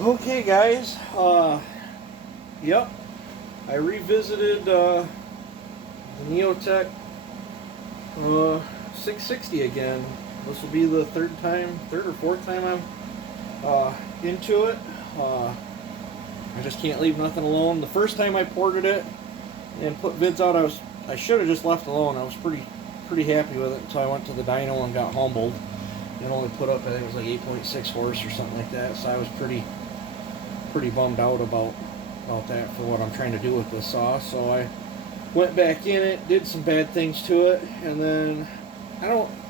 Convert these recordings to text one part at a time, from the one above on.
Okay, guys. Yep. I revisited the Neotec 660 again. This will be the third or fourth time I'm into it. I just can't leave nothing alone. The first time I ported it and put vids out, I should have just left alone. I was pretty happy with it until I went to the dyno and got humbled. It only put up, I think it was like 8.6 horse or something like that. So I was pretty bummed out about that for what I'm trying to do with this saw. So I went back in it, did some bad things to it, and then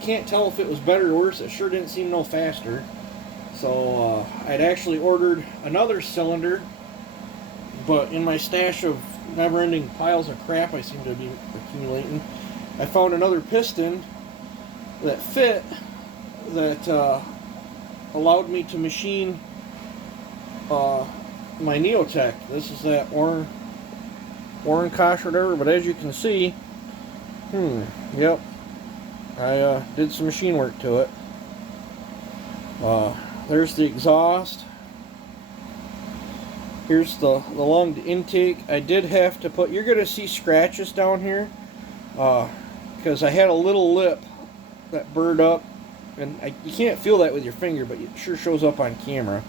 can't tell if it was better or worse. It sure didn't seem no faster. So I'd actually ordered another cylinder, but in my stash of never-ending piles of crap I seem to be accumulating, I found another piston that fit, that allowed me to machine my neotec. This is that Warren Kosh or whatever, but as you can see, yep, I did some machine work to it. There's the exhaust. Here's the lunged intake. I did have to put, you're going to see scratches down here, because I had a little lip that burred up, and you can't feel that with your finger, but it sure shows up on camera.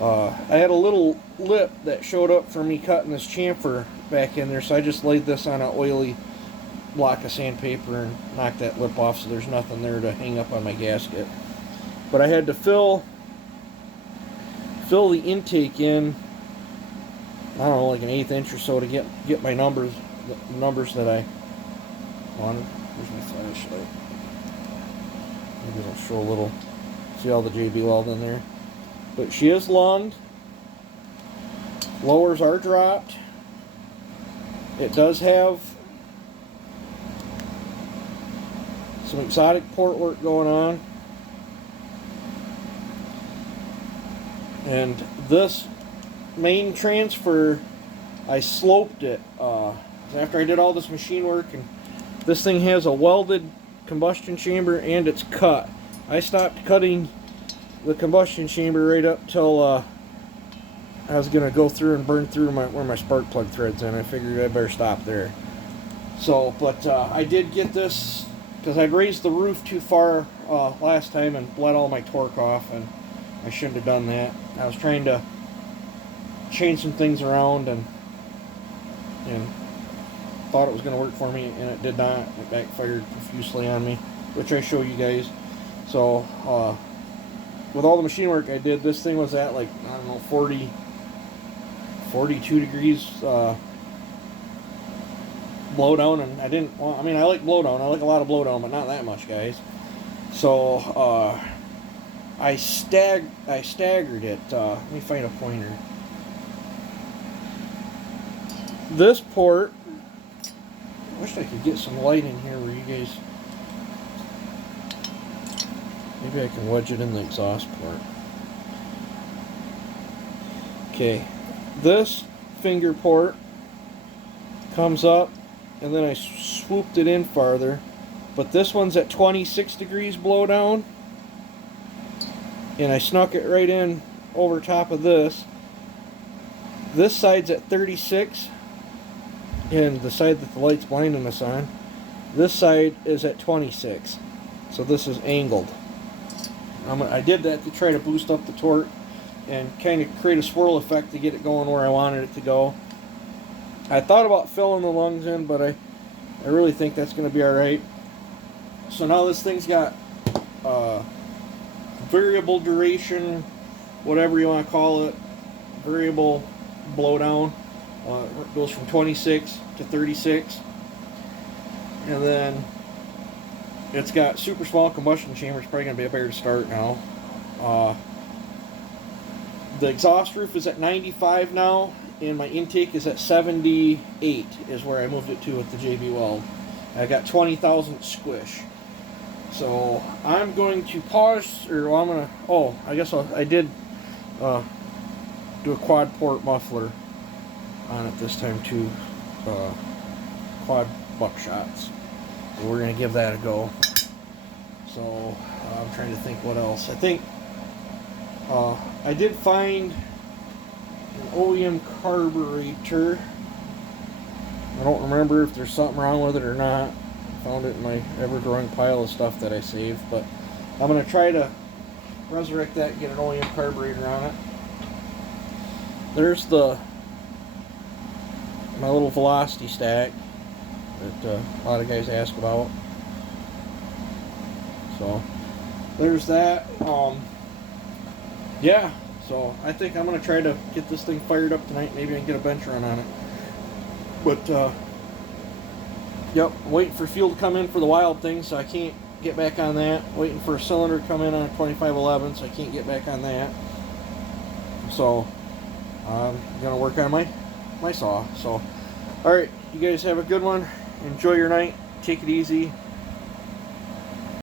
I had a little lip that showed up from me cutting this chamfer back in there, so I just laid this on an oily block of sandpaper and knocked that lip off so there's nothing there to hang up on my gasket. But I had to fill the intake in, I don't know, like an 1/8 inch or so to get my numbers, the numbers that I wanted. Here's my flashlight. Maybe it'll show a little, see all the JB weld in there. But she is lunged. Lowers are dropped. It does have some exotic port work going on. And this main transfer, I sloped it after I did all this machine work, and this thing has a welded combustion chamber and it's cut. I stopped cutting the combustion chamber right up till I was gonna go through and burn through where my spark plug threads in. I figured I better stop there. So, but I did get this because I'd raised the roof too far last time and bled all my torque off, and I shouldn't have done that. I was trying to change some things around and thought it was going to work for me, and it did not. It backfired profusely on me, which I show you guys. So with all the machine work I did, this thing was at, like, I don't know, 42 degrees blowdown, and I didn't want, I mean, I like blowdown. I like a lot of blowdown, but not that much, guys. So I staggered it. Let me find a pointer. This port, I wish I could get some light in here where you guys, maybe I can wedge it in the exhaust port. Okay, this finger port comes up, and then I swooped it in farther, but this one's at 26 degrees blowdown, and I snuck it right in over top of this. This side's at 36, and the side that the light's blinding us on, this side is at 26, so this is angled. I did that to try to boost up the torque and kind of create a swirl effect to get it going where I wanted it to go. I thought about filling the lungs in, but I really think that's going to be alright. So now this thing's got variable duration, whatever you want to call it, variable blowdown. It goes from 26 to 36, and then it's got super small combustion chamber. It's probably going to be a better start now. The exhaust roof is at 95 now, and my intake is at 78 is where I moved it to with the JB Weld. I got 20,000 squish. So I'm going to pause, or well, I'm going to, oh, I guess I did do a quad port muffler on it this time too, quad buckshots. So we're going to give that a go. So I'm trying to think what else. I think I did find an OEM carburetor. I don't remember if there's something wrong with it or not. I found it in my ever-growing pile of stuff that I saved, but I'm going to try to resurrect that and get an OEM carburetor on it. There's my little velocity stack that a lot of guys ask about. So there's that. Yeah, so I think I'm going to try to get this thing fired up tonight. Maybe I can get a bench run on it. But, yep, waiting for fuel to come in for the Wild thing, so I can't get back on that. Waiting for a cylinder to come in on a 2511, so I can't get back on that. So, I'm going to work on my saw. So, alright, you guys have a good one. Enjoy your night. Take it easy.